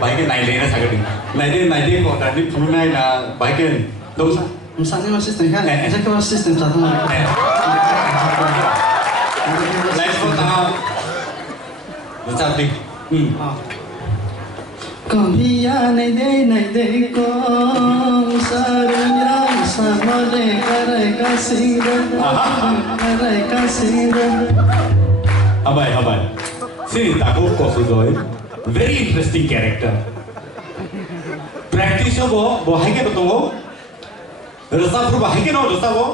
baike nai lena sagadi naide ko tadi punai na baike dosa Misalnya masih setengah, saya ke masih setengah satu malam. Let's go tahu. Starting. Kamiya naide kong sariyang samare karai kasingga. Abai. Sini tahu kosudoi. Very interesting character. Practice bo haike betul. रसा proof है कि ना रसा वो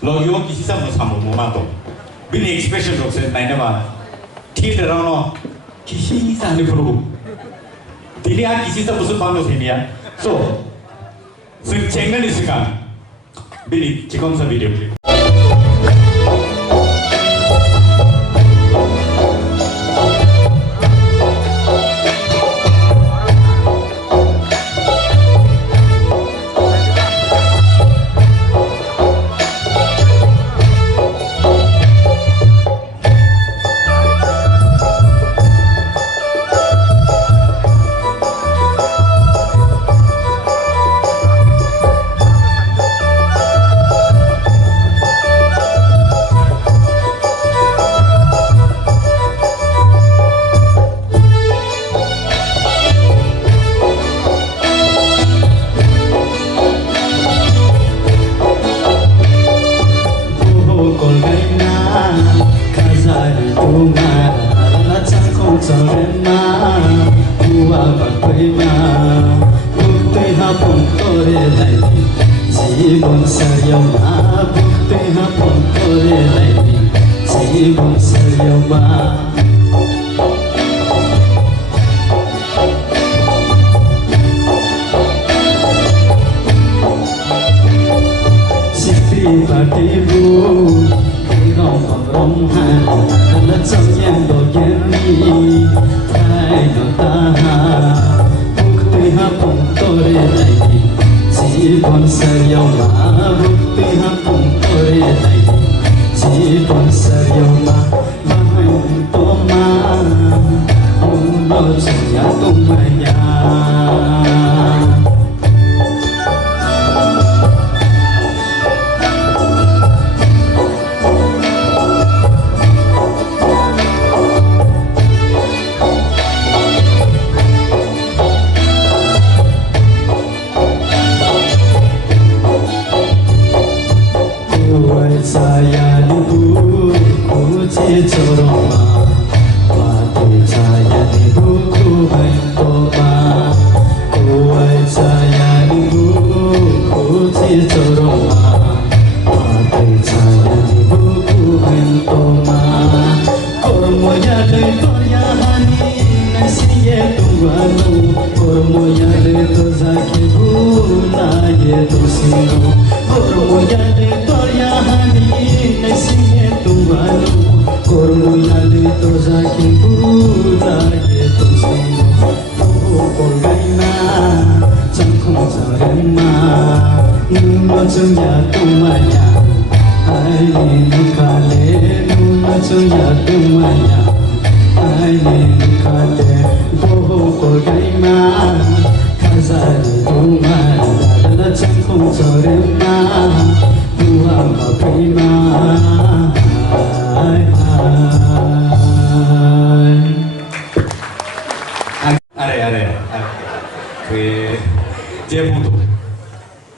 लोगों किसी से मसामो मोमातो बिना एक्सप्रेशन रोक से नहीं ना बात ठीक है रानो किसी से आने प्रूफ दिल्ली आ किसी से मुझे पानो से नहीं आ so सिर्फ चेंगन इसका बिना चिकन सा video clip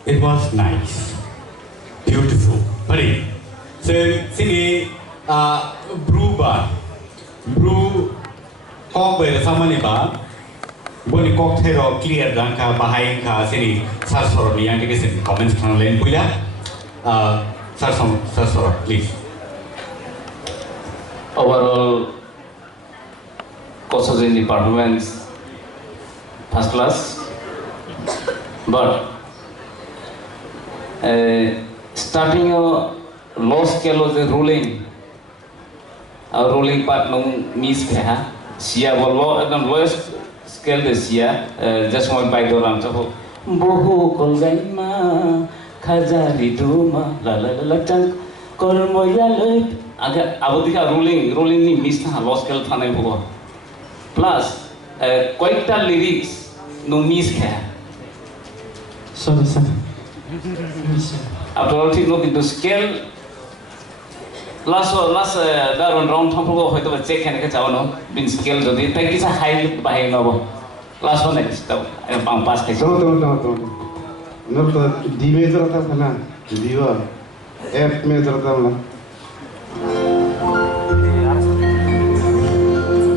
It was nice, beautiful, pretty. So sini brew kok bersama ni ba, boni cocktail clear dan ka bahaya ka sini sasor ni yang kita sini comments kan lain punya, sasor please. Overall, courses in departments first class, but starting a low scale of the ruling part no miss kaya sia bolo ekdom lowest scale de sia just one by the ram so bohu kolgai ma khajari duma la la la tang kormo ya le aga abodika ruling ni miss na low scale thane bogo plus কয়েকটা lyrics no miss খেয়া Sorry, sir. আপনার ঠিক no কিন্তু scale last দারুন round থামফোরগো হয়তো check খেনে চাওয়ানো বিন scale যদি practice high বাহাই নব last one next পাং পাস খাইছে Tunggu. Menurut D major atau mana? Diva. F major atau mana?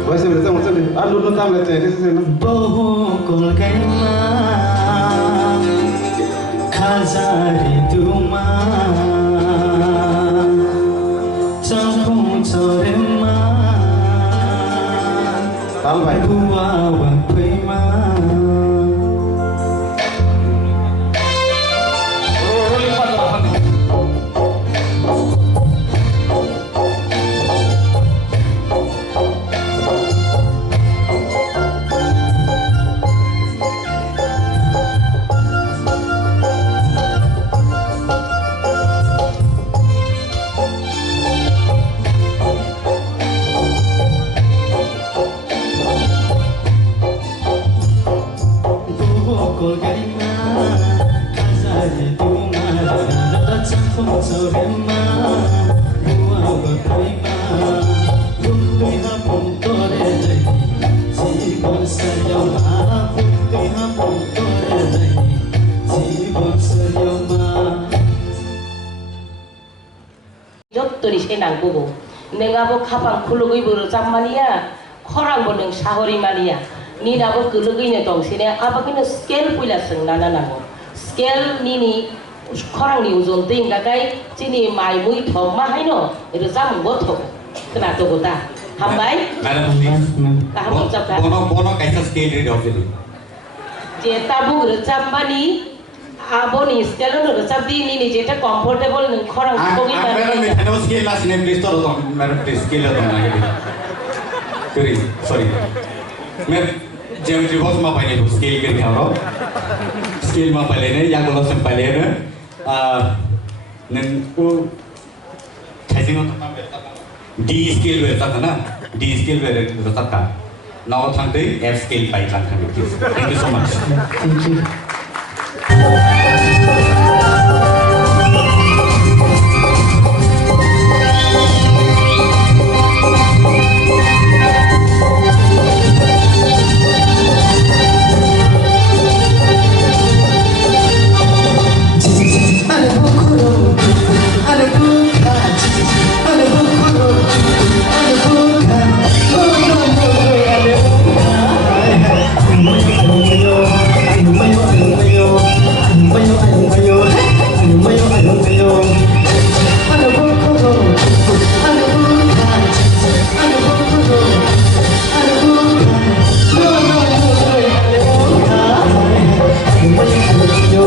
Masih berita macam ni. Alu nu kam lete ni sih na. Bohong kaima khazari duma campur corema Tahu baik. buah wakima যত্তনি সে নাংবো नोंहाबो खाफां खुलुगैबो रोजाबमानिया खरांबो नों साहरि मानिया निनाबो गोलुगैनो दंसिने आबाखैनो scale फैला सोंनाना नांगौ scale निनि खरांनि उजन दैंगागाय जिनि माइमुइ थमा हायनो रोजाबमो थो खोनादों दा हामबाय गाहाम रोजाबगा बोनो कैसा स्केल रेड ऑफ द जे ताबु रोजाबमानि आबोनि स्केल नो रोजाबदि निनि जेटा कम्फर्टेबल नों खरां खुलुगै मैडम मैं स्केल लास्ट नेम लिस्ट तो मैडम स्केल तो ना करी सॉरी मैं जेम रिवर्स में पाइने तो स्केल के ध्यान स्केल में पहले ने या गोला से पहले ने नंको कैसे में डी स्केल वेता था ना डी स्केल वेता था नाउ थंडे एफ स्केल पाई था thank you so much Thank you. Yo,